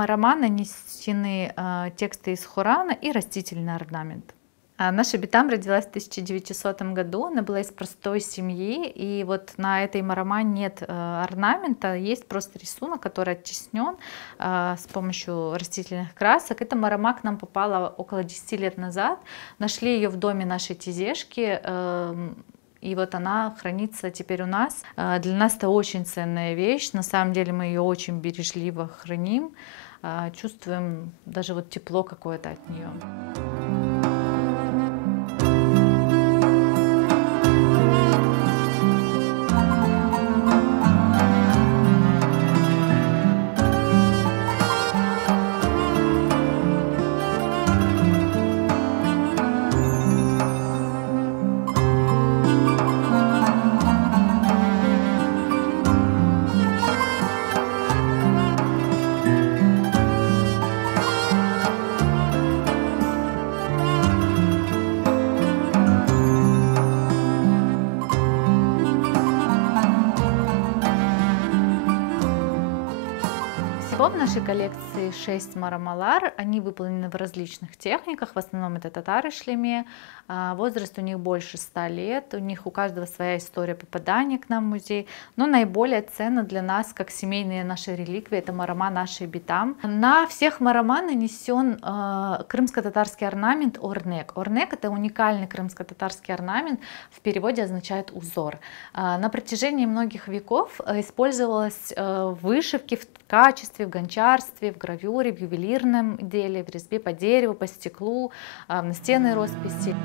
марома нанесены тексты из Корана и растительный орнамент. Наша Битам родилась в 1900 году, она была из простой семьи, и вот на этой марома нет орнамента, есть просто рисунок, который оттеснен с помощью растительных красок. Эта марома к нам попала около 10 лет назад, нашли ее в доме нашей тезешки, и вот она хранится теперь у нас. Для нас это очень ценная вещь, на самом деле мы ее очень бережливо храним, чувствуем даже вот тепло какое-то от нее. Всего в нашей коллекции 6 маромалар, они выполнены в различных техниках, в основном это татары шлеме, возраст у них больше 100 лет, у каждого своя история попадания к нам в музей, но наиболее ценно для нас, как семейные наши реликвии, это марома нашей Битам. На всех марома нанесен крымско-татарский орнамент орнек. Орнек — это уникальный крымско-татарский орнамент, в переводе означает узор. На протяжении многих веков использовалась в вышивке, в ткачестве, в гончарстве, в гравюре, в ювелирном деле, в резьбе по дереву, по стеклу, в настенной росписи.